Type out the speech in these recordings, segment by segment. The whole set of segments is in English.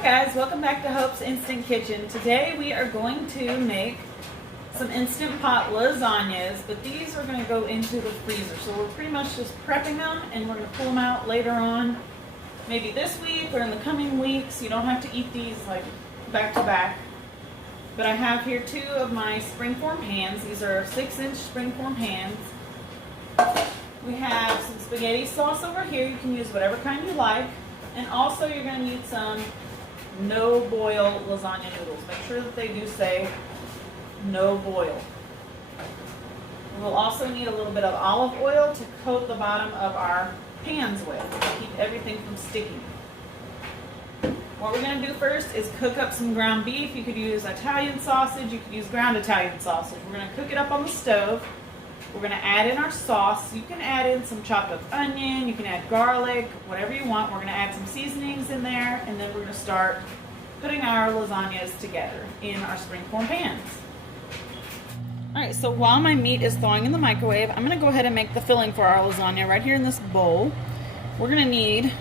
Hi guys, welcome back to Hope's Instant Kitchen. Today we are going to make some Instant Pot lasagnas, but these are going to go into the freezer. So we're pretty much just prepping them and we're going to pull them out later on, maybe this week or in the coming weeks. You don't have to eat these like back to back. But I have here two of my springform pans. These are 6-inch springform pans. We have some spaghetti sauce over here. You can use whatever kind you like. And also you're going to need some no boil lasagna noodles. Make sure that they do say no boil. We'll also need a little bit of olive oil to coat the bottom of our pans with to keep everything from sticking. What we're going to do first is cook up some ground beef. You could use Italian sausage, you could use ground Italian sausage. We're going to cook it up on the stove. We're going to add in our sauce. You can add in some chopped up onion, you can add garlic, whatever you want. We're going to add some seasonings in there, and then we're going to start putting our lasagnas together in our springform pans. Alright, so while my meat is thawing in the microwave, I'm going to go ahead and make the filling for our lasagna right here in this bowl. We're going to need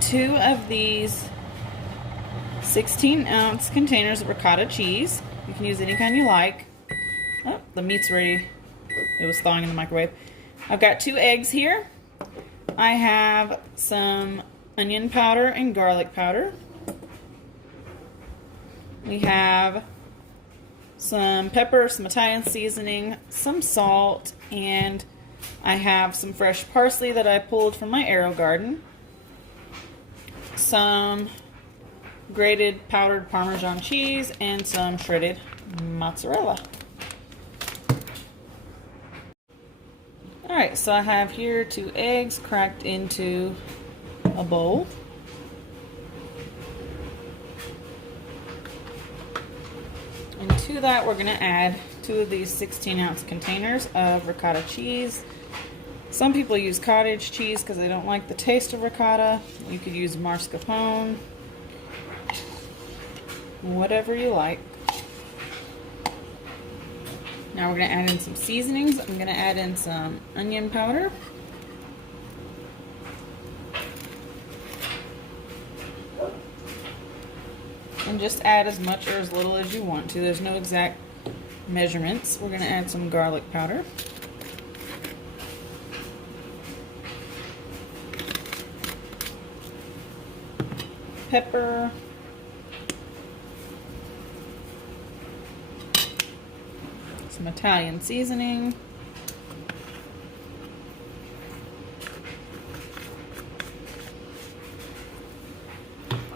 2 of these 16-ounce containers of ricotta cheese. You can use any kind you like. Oh, the meat's ready. It was thawing in the microwave. I've got 2 eggs here. I have some onion powder and garlic powder. We have some pepper, some Italian seasoning, some salt, and I have some fresh parsley that I pulled from my Arrow garden. Some grated powdered Parmesan cheese and some shredded mozzarella. Alright, so I have here 2 eggs cracked into a bowl. And to that we're going to add 2 of these 16-ounce containers of ricotta cheese. Some people use cottage cheese because they don't like the taste of ricotta. You could use mascarpone, whatever you like. Now we're going to add in some seasonings. I'm going to add in some onion powder. And just add as much or as little as you want to. There's no exact measurements. We're going to add some garlic powder. Pepper. Some Italian seasoning.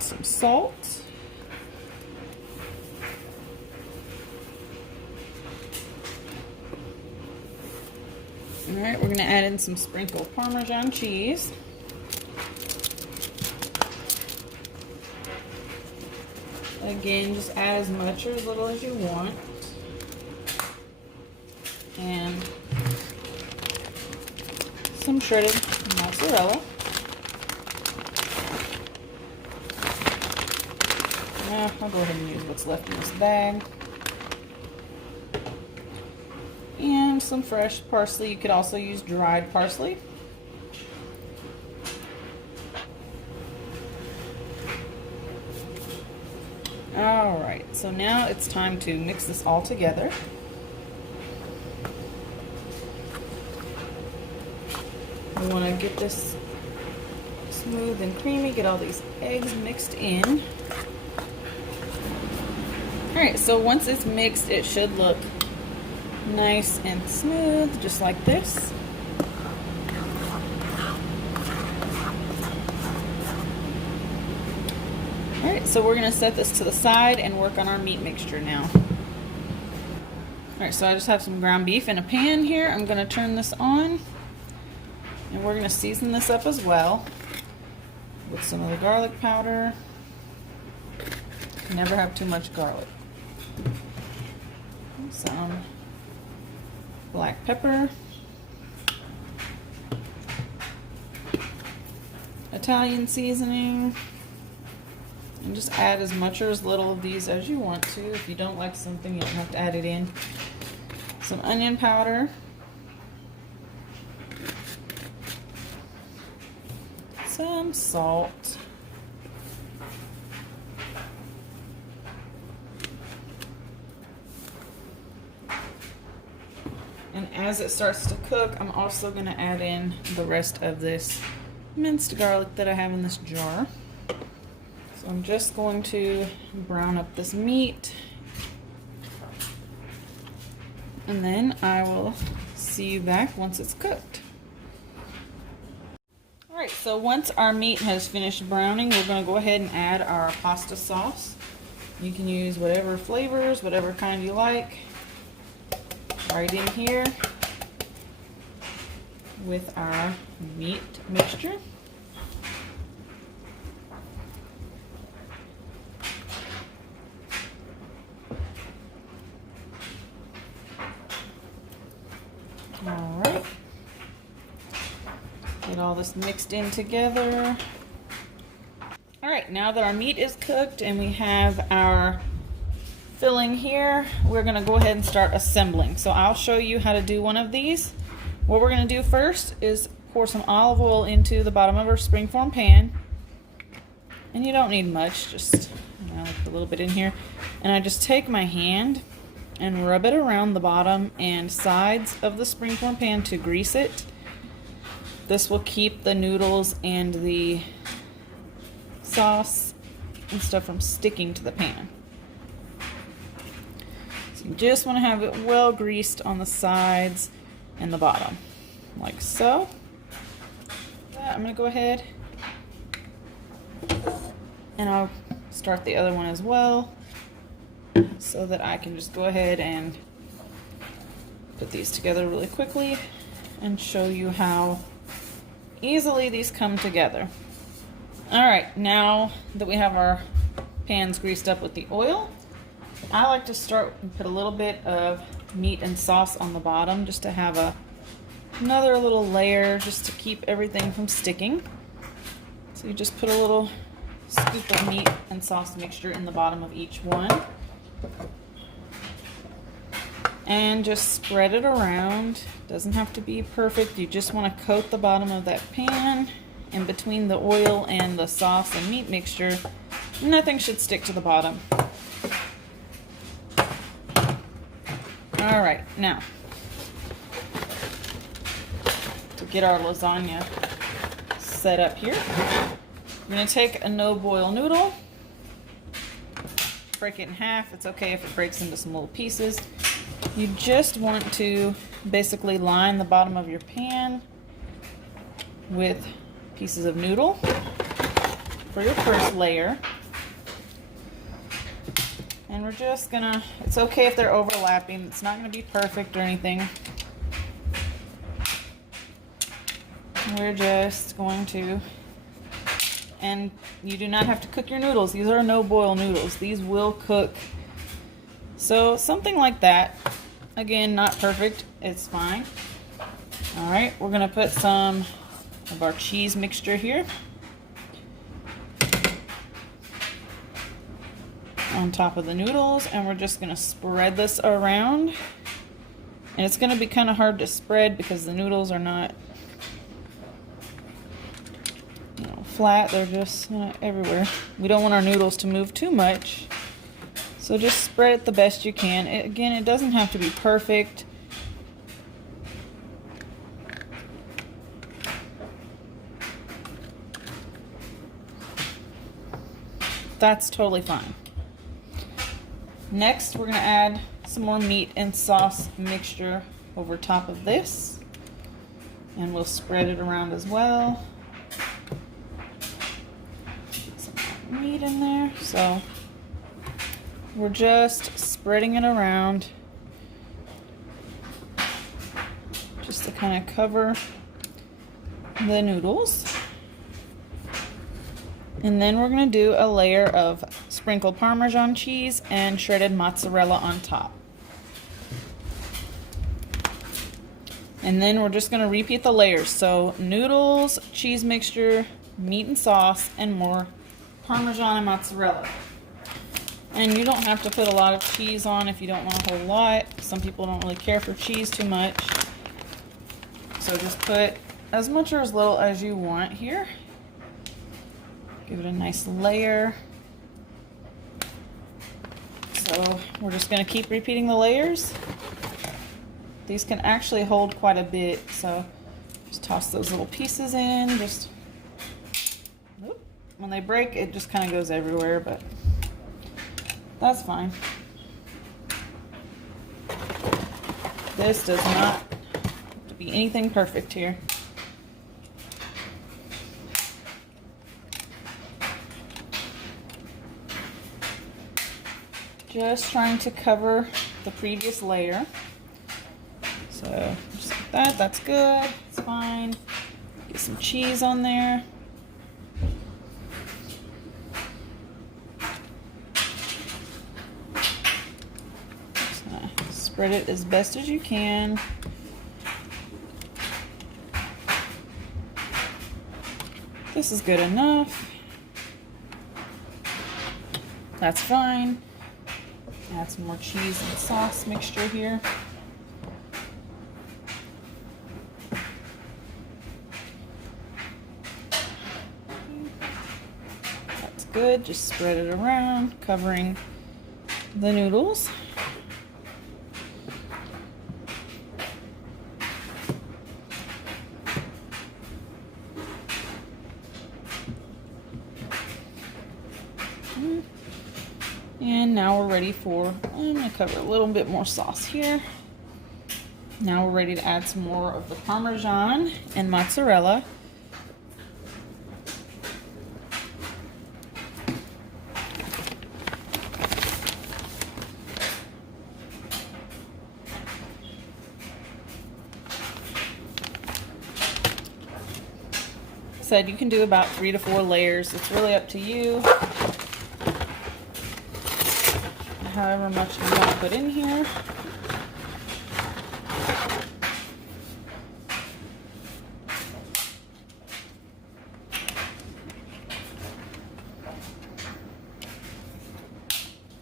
Some salt. Alright, we're going to add in some sprinkled Parmesan cheese. Again, just add as much or as little as you want. And some shredded mozzarella. I'll go ahead and use what's left in this bag. And some fresh parsley. You could also use dried parsley. Alright, so now it's time to mix this all together. We want to get this smooth and creamy, get all these eggs mixed in. Alright, so once it's mixed, it should look nice and smooth, just like this. Alright, so we're going to set this to the side and work on our meat mixture now. Alright, so I just have some ground beef in a pan here. I'm going to turn this on. And we're going to season this up as well with some of the garlic powder. Never have too much garlic. Some black pepper. Italian seasoning. And just add as much or as little of these as you want to. If you don't like something, you don't have to add it in. Some onion powder. some salt, as it starts to cook, I'm also going to add in the rest of this minced garlic that I have in this jar. So I'm just going to brown up this meat, and then I will see you back once it's cooked. Alright, so once our meat has finished browning, we're going to go ahead and add our pasta sauce. You can use whatever flavors, whatever kind you like, right in here with our meat mixture. All right. Get all this mixed in together. All right, now that our meat is cooked and we have our filling here, we're gonna go ahead and start assembling. So I'll show you how to do one of these. What we're gonna do first is pour some olive oil into the bottom of our springform pan. And you don't need much, just like a little bit in here. And I just take my hand and rub it around the bottom and sides of the springform pan to grease it. This will keep the noodles and the sauce and stuff from sticking to the pan. So you just want to have it well greased on the sides and the bottom, like so. I'm going to go ahead and I'll start the other one as well, so that I can just go ahead and put these together really quickly and show you how easily these come together. Alright, now that we have our pans greased up with the oil, I like to start and put a little bit of meat and sauce on the bottom just to have another little layer just to keep everything from sticking. So you just put a little scoop of meat and sauce mixture in the bottom of each one. And just spread it around. Doesn't have to be perfect. You just want to coat the bottom of that pan, and between the oil and the sauce and meat mixture, nothing should stick to the bottom. Alright, now to get our lasagna set up here, we're going to take a no-boil noodle, break it in half. It's okay if it breaks into some little pieces. You just want to basically line the bottom of your pan with pieces of noodle for your first layer. And we're just gonna, it's okay if they're overlapping, it's not gonna be perfect or anything. We're just going to, and you do not have to cook your noodles. These are no-boil noodles. These will cook. So something like that. Again, not perfect, it's fine. All right, we're gonna put some of our cheese mixture here on top of the noodles, and we're just gonna spread this around. And it's gonna be kind of hard to spread because the noodles are not, flat, they're just everywhere. We don't want our noodles to move too much. So just spread it the best you can. Again, it doesn't have to be perfect. That's totally fine. Next, we're going to add some more meat and sauce mixture over top of this. And we'll spread it around as well. Get some meat in there. So we're just spreading it around just to kind of cover the noodles. And then we're going to do a layer of sprinkled Parmesan cheese and shredded mozzarella on top. And then we're just going to repeat the layers. So noodles, cheese mixture, meat and sauce, and more Parmesan and mozzarella. And you don't have to put a lot of cheese on if you don't want a whole lot. Some people don't really care for cheese too much. So just put as much or as little as you want here. Give it a nice layer. So we're just going to keep repeating the layers These can actually hold quite a bit, so just toss those little pieces in. Just whoop, when they break, it just kind of goes everywhere, but that's fine. This does not have to be anything perfect here. Just trying to cover the previous layer. So just like that, that's good, it's fine. Get some cheese on there. Just gonna spread it as best as you can. This is good enough. That's fine. Add some more cheese and sauce mixture here. That's good. Just spread it around, covering the noodles. And now we're ready for, I'm going to cover a little bit more sauce here. Now we're ready to add some more of the Parmesan and mozzarella. Said you can do about 3 to 4 layers. It's really up to you. However much you want to put in here.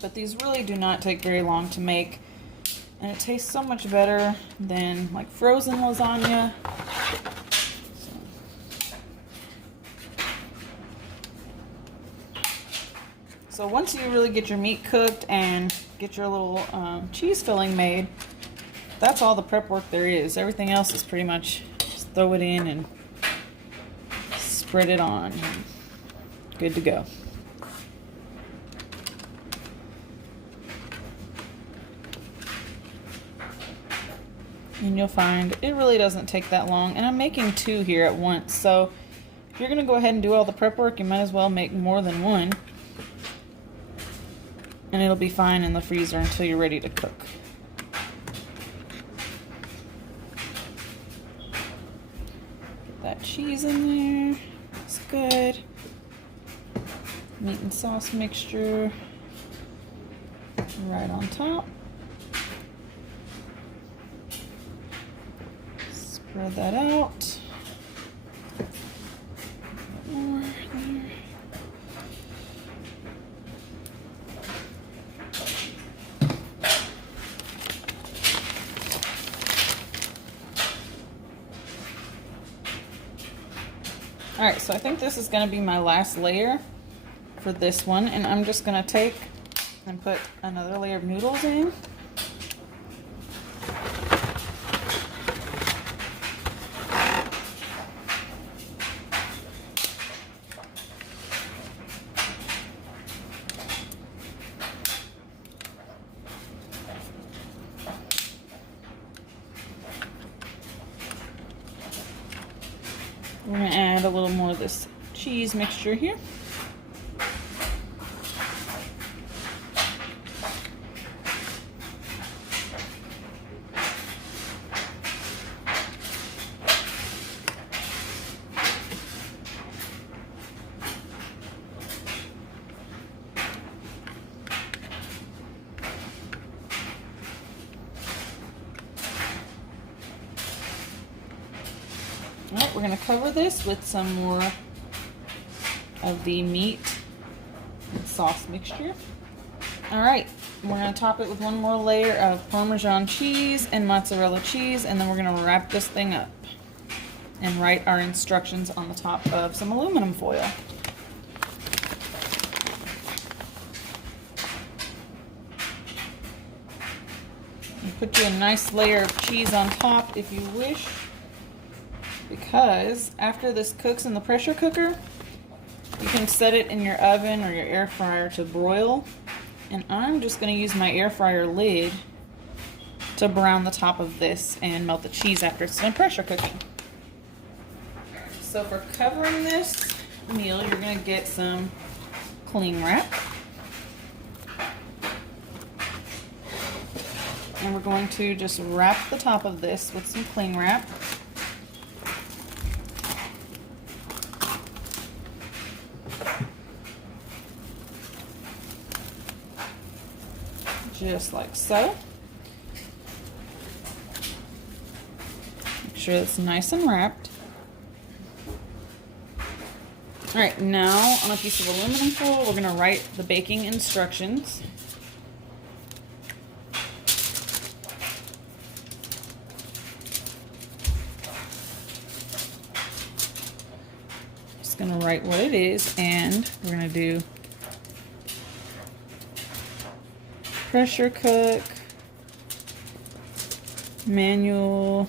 But these really do not take very long to make, and it tastes so much better than like frozen lasagna. So once you really get your meat cooked and get your little cheese filling made, that's all the prep work there is. Everything else is pretty much just throw it in and spread it on. Good to go. And you'll find it really doesn't take that long. And I'm making 2 here at once. So if you're going to go ahead and do all the prep work, you might as well make more than one. And it'll be fine in the freezer until you're ready to cook. Get that cheese in there. It's good. Meat and sauce mixture right on top. Spread that out. More there. Alright, so I think this is going to be my last layer for this one, and I'm just going to take and put another layer of noodles in. We're going to add a little more of this cheese mixture here. Alright, we're going to cover this with some more of the meat and sauce mixture. Alright, we're going to top it with one more layer of Parmesan cheese and mozzarella cheese, and then we're going to wrap this thing up and write our instructions on the top of some aluminum foil. And put you a nice layer of cheese on top if you wish, because after this cooks in the pressure cooker, you can set it in your oven or your air fryer to broil. And I'm just going to use my air fryer lid to brown the top of this and melt the cheese after it's done pressure cooking. So for covering this meal, you're going to get some cling wrap. And we're going to just wrap the top of this with some cling wrap. Just like so. Make sure it's nice and wrapped. Alright, now on a piece of aluminum foil, we're going to write the baking instructions. Just going to write what it is, and we're going to do pressure cook, manual,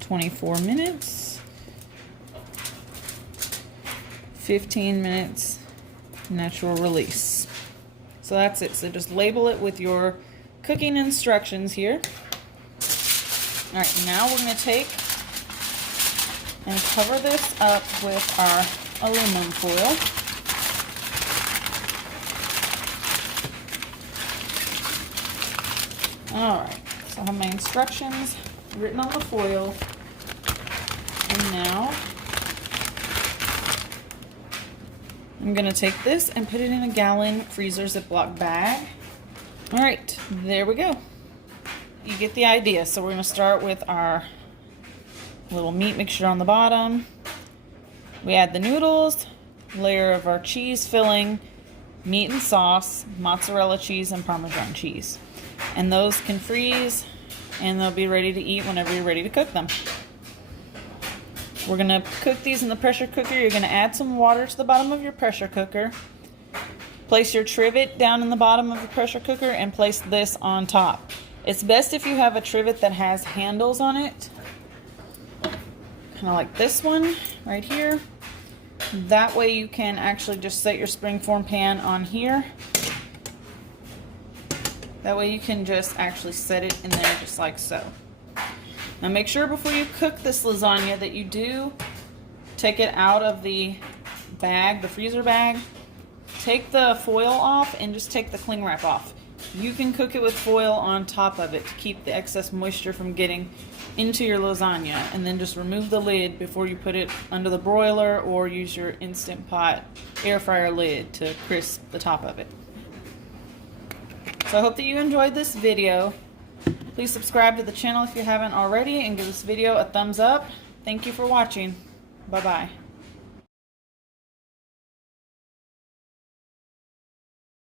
24 minutes, 15 minutes, natural release. So that's it. So just label it with your cooking instructions here. All right, now we're going to take and cover this up with our aluminum foil. Alright, so I have my instructions written on the foil, and now I'm going to take this and put it in a gallon freezer Ziploc bag. Alright, there we go. You get the idea. So we're going to start with our little meat mixture on the bottom. We add the noodles, layer of our cheese filling, meat and sauce, mozzarella cheese, and Parmesan cheese. And those can freeze and they'll be ready to eat whenever you're ready to cook them. We're going to cook these in the pressure cooker. You're going to add some water to the bottom of your pressure cooker. Place your trivet down in the bottom of your pressure cooker and place this on top. It's best if you have a trivet that has handles on it, kind of like this one right here. That way you can actually just set your springform pan on here. That way you can just actually set it in there just like so. Now make sure before you cook this lasagna that you do take it out of the bag, the freezer bag. Take the foil off and just take the cling wrap off. You can cook it with foil on top of it to keep the excess moisture from getting into your lasagna, and then just remove the lid before you put it under the broiler, or use your Instant Pot air fryer lid to crisp the top of it. So I hope that you enjoyed this video. Please subscribe to the channel if you haven't already, and give this video a thumbs up. Thank you for watching. Bye-bye.